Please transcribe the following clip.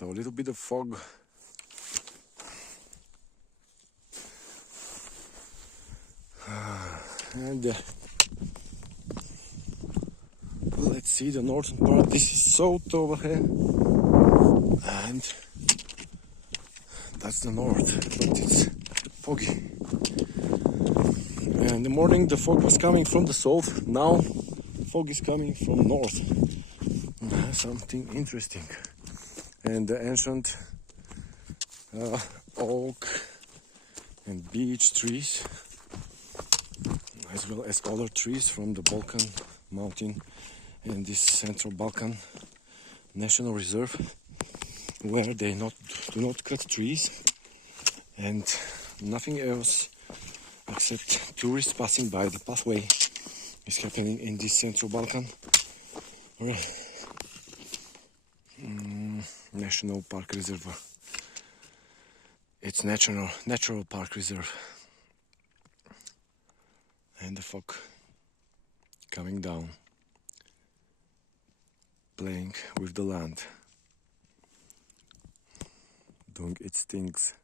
So a little bit of fog. And let's see the northern part. This is south over here, and that's the north, but it's foggy. In the morning the fog was coming from the south, now fog is coming from north. Something interesting. And the ancient oak and beech trees, as well as other trees from the Balkan Mountain and this Central Balkan National Reserve, where they do not cut trees and nothing else except tourists passing by. The pathway is happening in this Central Balkan National Park Reserve. It's natural park reserve. And the fog coming down, playing with the land, doing its things.